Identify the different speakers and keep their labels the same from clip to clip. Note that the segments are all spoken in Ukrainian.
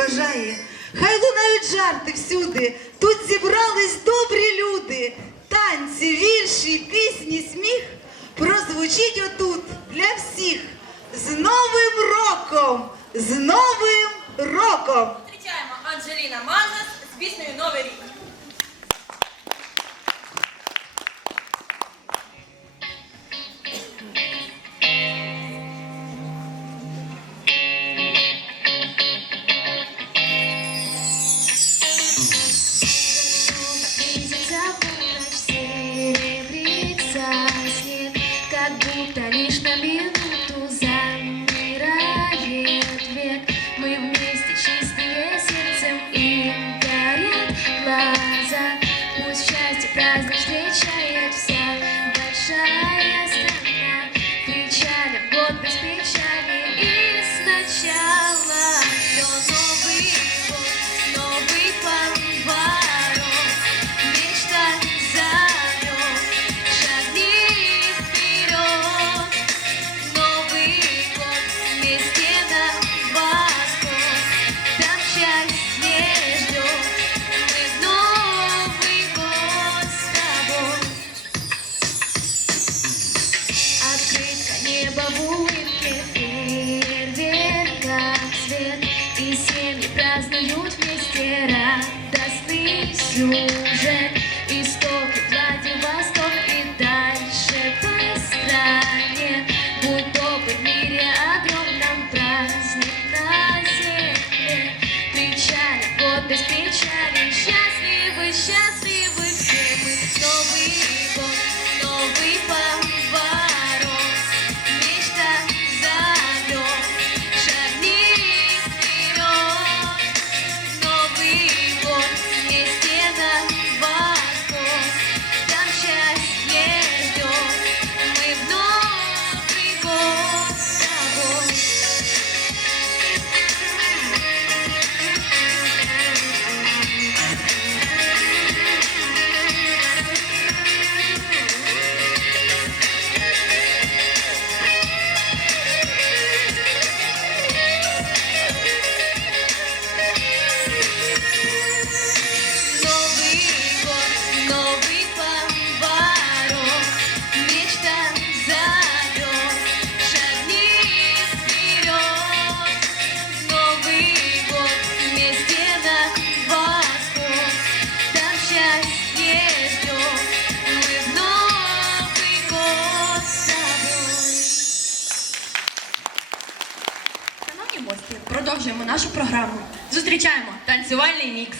Speaker 1: бажає, хай лунають жарти всюди. Тут зібрались добрі люди, танці, вірші, пісні, сміх. Прозвучить отут для всіх з Новим роком, з Новим роком.
Speaker 2: Зустрічаємо Анджеліна Манзас з піснею Новий рік.
Speaker 3: Thanks.
Speaker 2: you. гості. Продовжуємо нашу програму. Зустрічаємо танцювальний мікс.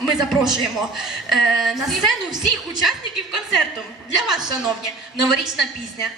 Speaker 2: Ми запрошуємо е, на сцену всіх учасників концерту. Для вас, шановні, новорічна пісня.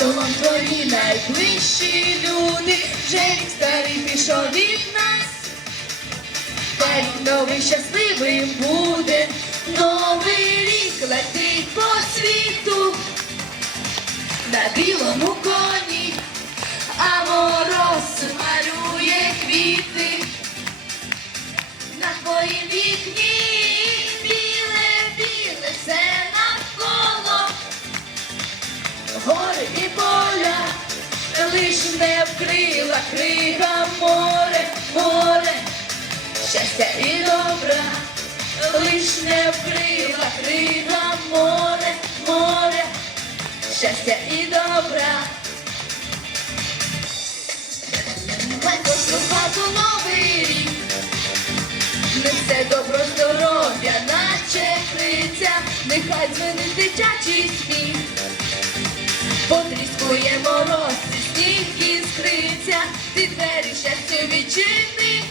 Speaker 3: За столом твої найближчі люди, вже рік старий пішов від нас. Та рік новий щасливим буде, новий рік летить по світу. На білому коні, а мороз малює квіти. На твоїм вікні, лиш не вкрила крига море, море щастя і добра, лиш не вкрила крига море, море, щастя і добра. Послухати новий рік, несе добро здоров'я, наче криця, нехай дзвенить дитячий сміх. Потріскує мороз, і сніг ти двері щастя відчини.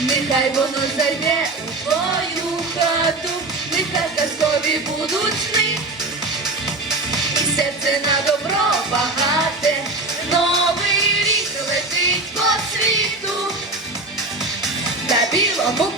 Speaker 3: Нехай воно зайде у твою хату, нехай казкові будуть сни, і серце на добро багате, новий рік летить по світу, на білому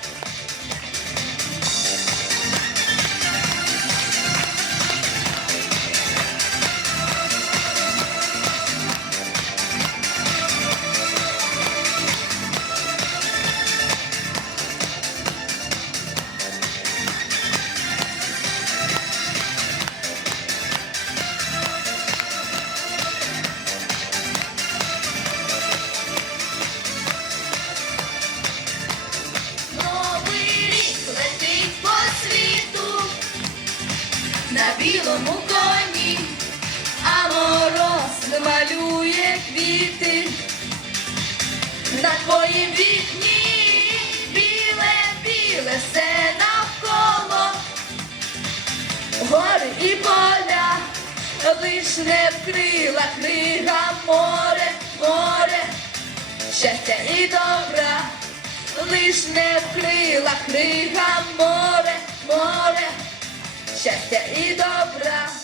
Speaker 3: Білому коні, а мороз малює квіти. На твоїм вікні, біле, біле все навколо, гори і поля, лиш не вкрила книга море, море, щастя і добра лиш не вкрила книга море, море, щастя і добра.